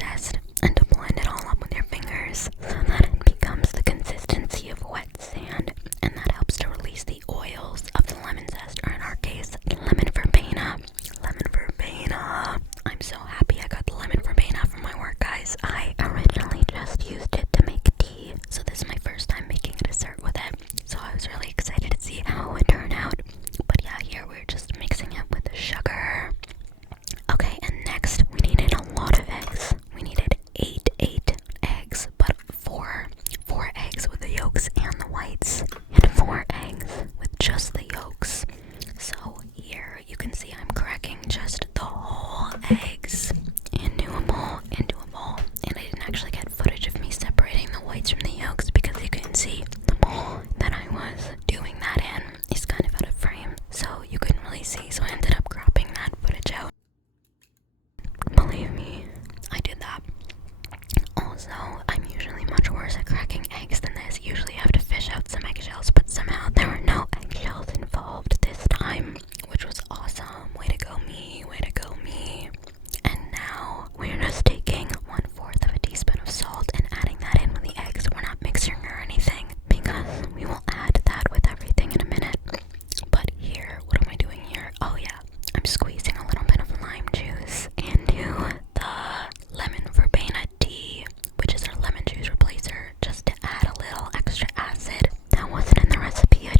zest and to blend it all up with your fingers so that it becomes the consistency of wet sand, and that helps to release the oils of the lemon zest, or in our case, lemon verbena. Lemon verbena. I'm so happy I got the lemon verbena from my work, guys. I originally just used it to make tea, so this is my first time making a dessert with it. So I was really excited to see how it would turn out. But yeah, here we're just mixing it with the sugar. Okay, and next we needed a lot of eggs. We needed eight eggs, but four eggs with the yolks and the whites, and 4 eggs with just the yolks. So here you can see I'm cracking just the whole eggs into a bowl, and I didn't actually get footage of me separating the whites from the yolks because you can see the bowl that I was doing that in is kind of out of frame, so you couldn't really see, so I ended up cropping that footage out. Believe me, I did that. Also, I'm usually much worse at cracking eggs than this. Usually I have to fish out some eggshells, but somehow there were no eggshells involved this time, which was awesome. Way to go me, way to go me. And now we're just taking 1/4 of a teaspoon of salt and adding that in with the eggs. We're not mixing or anything because we will add that with everything in a minute. But here, what am I doing here? Oh yeah, I'm squeezing a little bit of lime juice into the lemon verbena tea, which is our lemon juice replacer, just to add a little extra acid. That wasn't in the recipe, I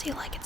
So you like it